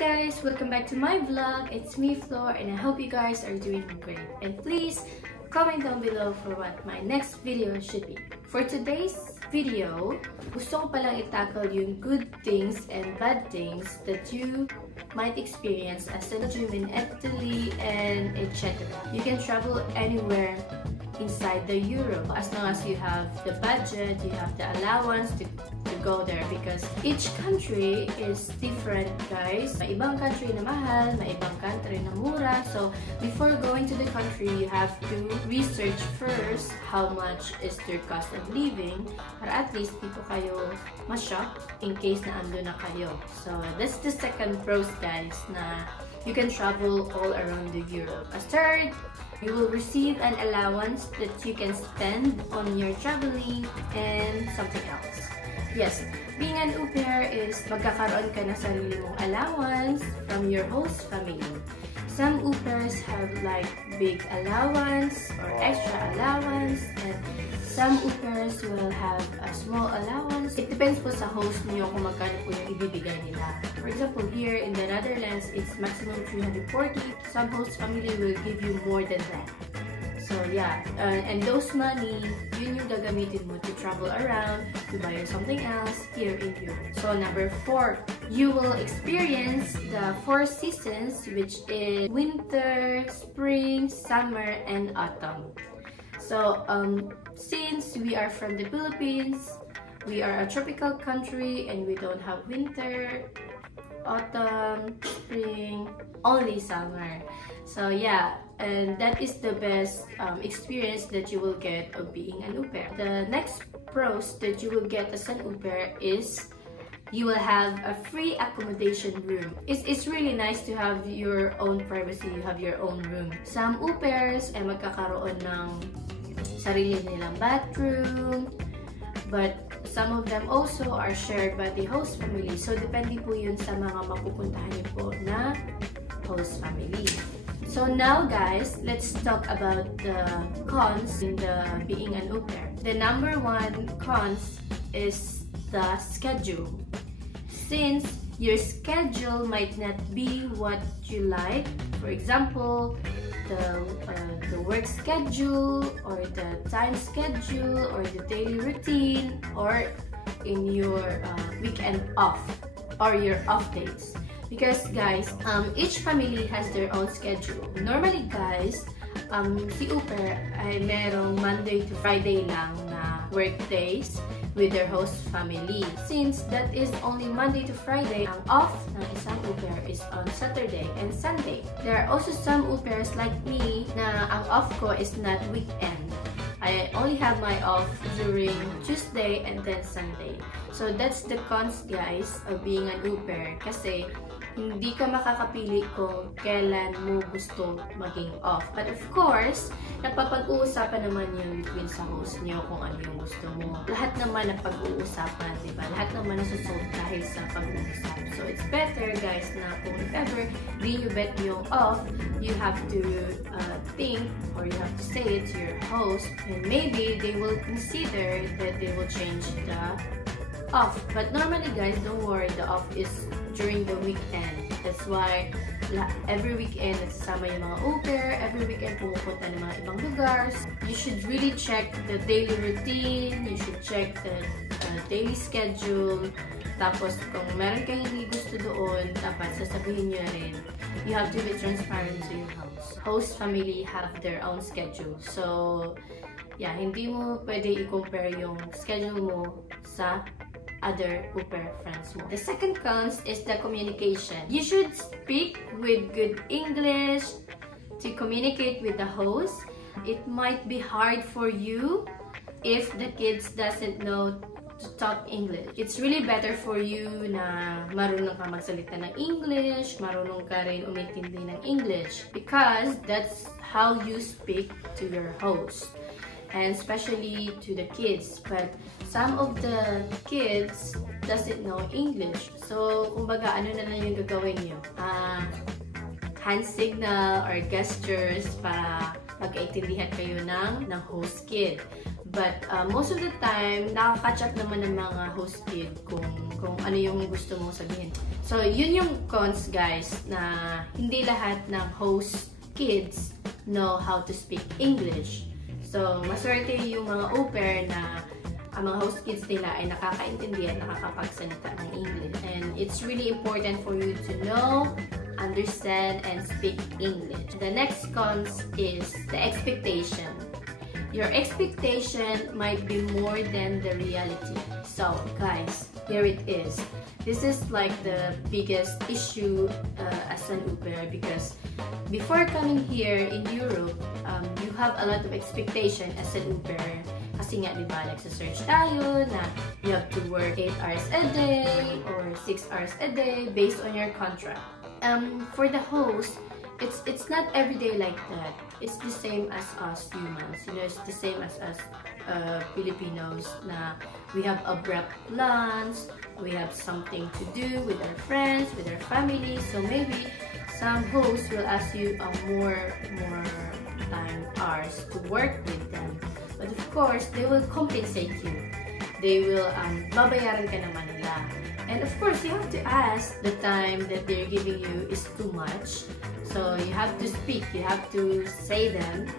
guys! Welcome back to my vlog. It's me, Flor, and I hope you guys are doing great. And please comment down below for what my next video should be. For today's video, gusto ko palang i-tackle yung good things and bad things that you might experience as a Jew in Italy and etc. You can travel anywhere inside the Europe as long as you have the budget, you have the allowance to go there, because each country is different, guys. May ibang country na mahal, may ibang country na mura. So before going to the country, you have to research first how much is their cost of living para at least di po kayo ma-shock in case na ando na kayo. So that's the second pros, guys, na you can travel all around the Europe. As third, you will receive an allowance that you can spend on your traveling and something else. Yes, being an au pair is magkakaroon ka na sarili mong allowance from your host family. Some au pairs have like big allowance or extra allowance, and some au pairs will have a small allowance. It depends po sa host niyo kung magkano po yung ibibigay nila. For example, here in the Netherlands, it's maximum 340. Some host family will give you more than that. So yeah, and those money, yun yung gagamitin mo to travel around, to buy something else here in Europe. So number 4, you will experience the 4 seasons, which is winter, spring, summer, and autumn. So since we are from the Philippines, we are a tropical country and we don't have winter, autumn, spring, only summer. So yeah, and that is the best experience that you will get of being an au pair. The next pros that you will get as an au pair is you will have a free accommodation room. It's really nice to have your own privacy, you have your own room. Some au pairs ay magkakaroon ng sarili nilang bathroom, but some of them also are shared by the host family. So depende po yun sa mga mapupuntahan niyo po na host family. So now, guys, let's talk about the cons in the being an au pair. The number 1 cons is the schedule. Since your schedule might not be what you like, for example, the work schedule or the time schedule or the daily routine or in your weekend off or your off days. Because guys, each family has their own schedule. Normally guys, si au pair ay merong Monday to Friday lang na work days with their host family. Since that is only Monday to Friday, ang off ng isang au pair is on Saturday and Sunday. There are also some au pairs like me na ang off ko is not weekend. I only have my off during Tuesday and then Sunday. So that's the cons, guys, of being an au pair. Kasi hindi ka makakapili kung kailan mo gusto maging off. But of course, napapag-uusapan naman yun between sa host niyo kung ano yung gusto mo. Lahat naman ang pag-uusapan, diba? Lahat naman nasusunod dahil sa pag-uusap. So it's better, guys, na kung if ever di nyo bet yung off, you have to think or you have to say it to your host, and maybe they will consider that they will change the off. But normally, guys, don't worry, the off is during the weekend. That's why every weekend nagsasama yung mga au pair, every weekend pumupunta ng mga ibang lugar. You should really check the daily routine, you should check the daily schedule. Tapos kung meron kayong hindi gusto doon, dapat sasabihin nyo rin. You have to be transparent to your host. Host family have their own schedule. So yeah, hindi mo pwede i-compare yung schedule mo sa other au pair friends mo. The second cons is the communication. You should speak with good English to communicate with the host. It might be hard for you if the kids doesn't know to talk English. It's really better for you na marunong ka magsalita ng English, marunong ka rin umintindi ng English, because that's how you speak to your host. And especially to the kids, but some of the kids doesn't know English. So, kumbaga, ano na lang yung gagawin nyo? Hand signal or gestures para magkaintindihan kayo ng host kid. But most of the time, nakaka-catch up naman ng mga host kid kung ano yung gusto mong sabihin. So, yun yung cons, guys, na hindi lahat ng host kids know how to speak English. So, maswerte yung mga au pair na ang mga host kids nila ay nakakaintindi at nakakapagsalita ng English. And it's really important for you to know, understand, and speak English. The next cons is the expectation. Your expectation might be more than the reality. So, guys, here it is. This is like the biggest issue as an au pair because before coming here in Europe, you have a lot of expectation as an au pair. Kasi nga, diba, nagsa-search tayo na you have to work 8 hours a day or 6 hours a day based on your contract. For the host, it's not every day like that. It's the same as us humans. You know, it's the same as us Filipinos na we have abrupt plans, we have something to do with our friends, with our family. So maybe some hosts will ask you more time hours to work with them. But of course, they will compensate you. They will babayaran ka naman nila. And of course, you have to ask the time that they're giving you is too much. So, you have to speak, you have to say them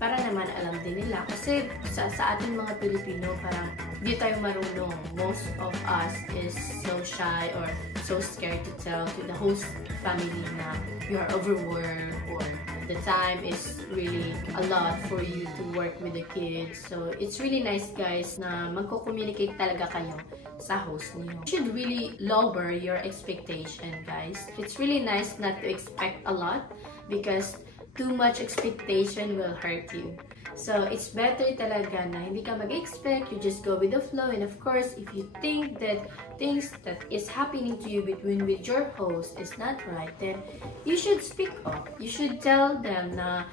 para naman alam din nila. Kasi sa ating mga Pilipino, parang di tayo marunong. Most of us is so shy or so scared to tell to the host family na you are overworked or the time is really a lot for you to work with the kids. So, it's really nice, guys, na magko-communicate talaga kayo sa host niyo. You should really lower your expectation, guys. It's really nice not to expect a lot because too much expectation will hurt you. So, it's better talaga na hindi ka mag-expect, you just go with the flow. And of course, if you think that things that is happening to you with your host is not right, then you should speak up. You should tell them na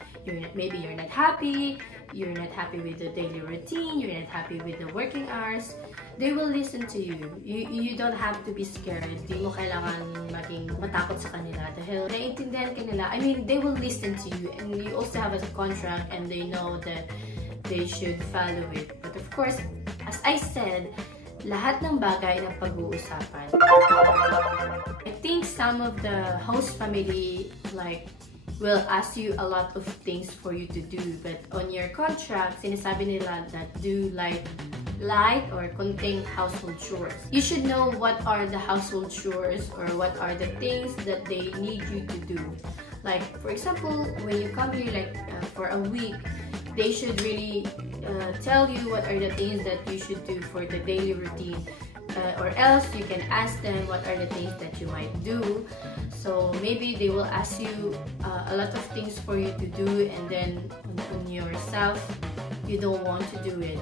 maybe you're not happy with the daily routine, you're not happy with the working hours. They will listen to you. You don't have to be scared. Di mo kailangan maging matakot sa kanila dahil naiintindihan ka nila. I mean, they will listen to you and you also have a contract and they know that they should follow it. But of course, as I said, lahat ng bagay ng pag-uusapan. I think some of the host family will ask you a lot of things for you to do, but on your contract, sinasabi nila that do light or contain household chores. You should know what are the household chores or what are the things that they need you to do. Like, for example, when you come here for a week, they should really tell you what are the things that you should do for the daily routine. Or else you can ask them what are the things that you might do. So maybe they will ask you a lot of things for you to do and then on yourself, you don't want to do it.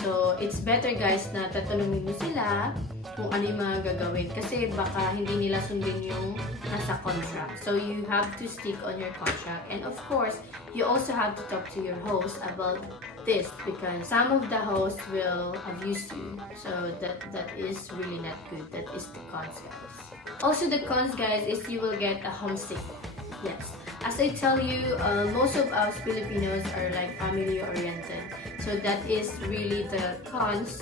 So it's better, guys, na tatanungin mo sila kung ano yung mga gagawin kasi baka hindi nila sundin yung nasa contract. So you have to stick on your contract. And of course, you also have to talk to your host about this because some of the hosts will abuse you. So that is really not good. That is the cons, guys. Also, the cons, guys, is you will get a homesick. Yes. As I tell you, most of us Filipinos are like family-oriented. So that is really the cons.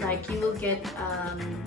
Like you will get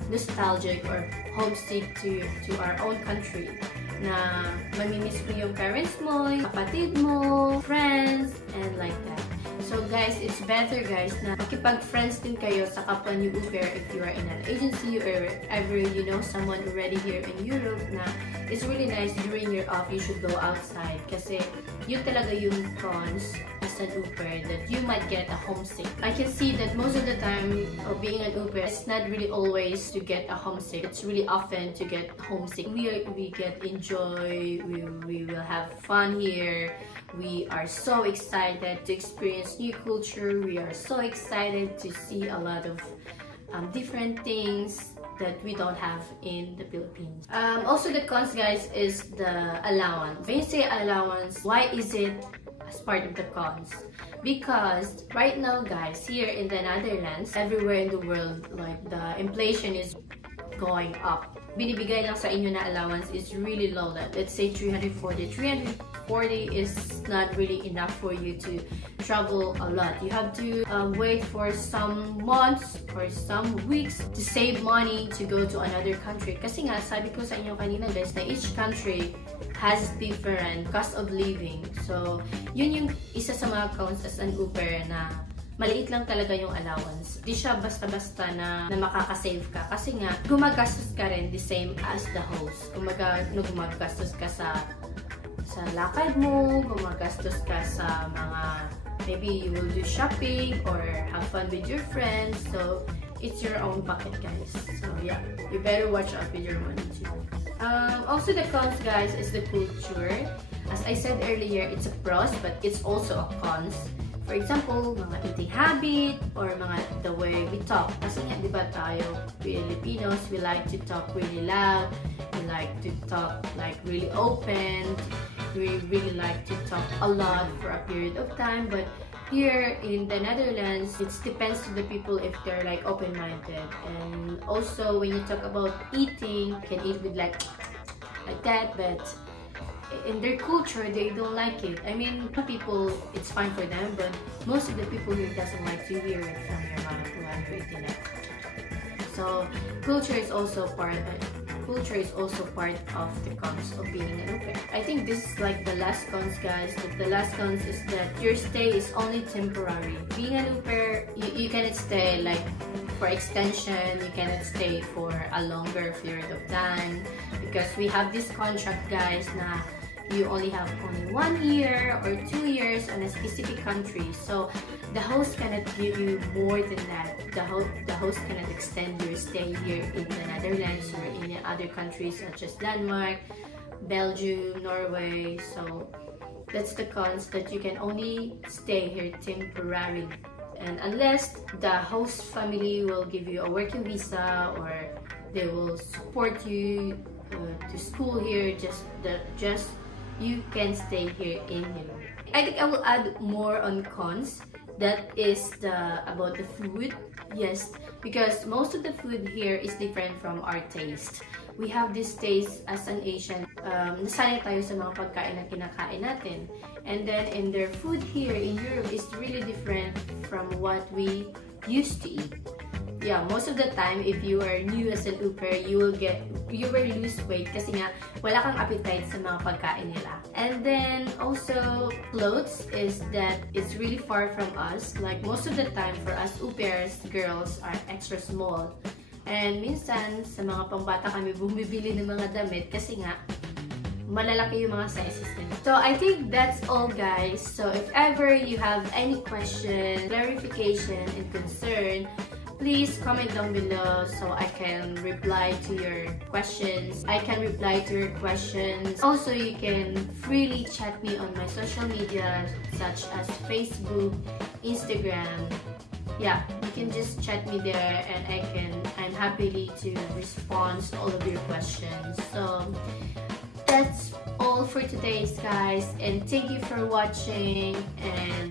nostalgic or homesick to our own country. Na mamimiss mo yung parents mo, yung kapatid mo, friends, and like that. So guys, it's better, guys, na makipag-friends din kayo sa kapwa niyo au pair if you are in an agency or if ever you know someone already here in Europe na it's really nice during your off you should go outside kasi yun talaga yung cons as an au pair that you might get a homesick. I can see that most of the time of being an au pair, it's not really always to get a homesick. It's really often to get homesick. We get enjoy, we will have fun here. We are so excited to experience new culture. We are so excited to see a lot of different things that we don't have in the Philippines. Also, the cons, guys, is the allowance. When you say allowance, why is it as part of the cons? Because right now, guys, here in the Netherlands, everywhere in the world, like the inflation is going up binibigay lang sa inyo na allowance is really low. Let's say 340. 340 is not really enough for you to travel a lot. You have to wait for some months or some weeks to save money to go to another country. Kasi nga, sabi ko sa inyo kanina guys, na each country has different cost of living. So, yun yung isa sa mga counts as an au pair na maliit lang talaga yung allowance. Di siya basta-basta na makakasave ka. Kasi nga, gumagastos ka rin the same as the host. Gumagastos ka sa lakad mo, gumagastos ka sa mga, maybe you will do shopping or have fun with your friends. So, it's your own pocket, guys. So, yeah, you better watch out with your money too. Also, the cons, guys, is the culture. As I said earlier, it's a pros, but it's also a cons. For example, mga eating habit or the way we talk. Kasi nga, di ba tayo, Filipinos, we like to talk really loud. We like to talk like really open. We really like to talk a lot for a period of time. But here in the Netherlands, it depends to the people if they're like open-minded. And also, when you talk about eating, you can eat with like that, but in their culture, they don't like it. I mean, some people, it's fine for them, but most of the people here doesn't like to hear it from your mouth while you're eating it. So, culture is also part of the cons of being an au pair. I think this is like the last cons, guys. The last cons is that your stay is only temporary. Being an au pair, you cannot stay like for extension, you cannot stay for a longer period of time because we have this contract, guys, na you only have 1 year or 2 years in a specific country. So the host cannot give you more than that. The host cannot extend your stay here in the Netherlands or in other countries such as Denmark, Belgium, Norway. So that's the cons, that you can only stay here temporarily. And unless the host family will give you a working visa or they will support you to school here, just you can stay here in Europe. I think I will add more on cons. That is about the food. Yes, because most of the food here is different from our taste. We have this taste as an Asian. Nasanay tayo sa mga pagkain na kinakain natin. And then in their food here in Europe is really different from what we used to eat. Yeah, most of the time, if you are new as an au pair, you will lose weight kasi nga wala kang appetite sa mga pagkain nila. And then also clothes is that it's really far from us. Like most of the time for us au pairs, girls are extra small. And minsan sa mga pambata kami bumibili ng mga damit kasi nga malalaki yung mga sizes nila. So I think that's all, guys. So if ever you have any question, clarification, and concern, please comment down below so I can reply to your questions. I can reply to your questions. Also, you can freely chat me on my social media such as Facebook, Instagram. Yeah, you can just chat me there and I'm happily to respond to all of your questions. So that's all for today, guys, and thank you for watching, and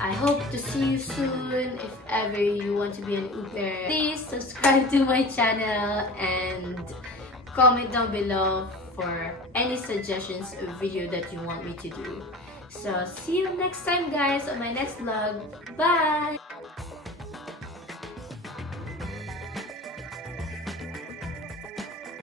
I hope to see you soon. If ever you want to be an au pair, please subscribe to my channel and comment down below for any suggestions of video that you want me to do. So see you next time, guys, on my next vlog. Bye!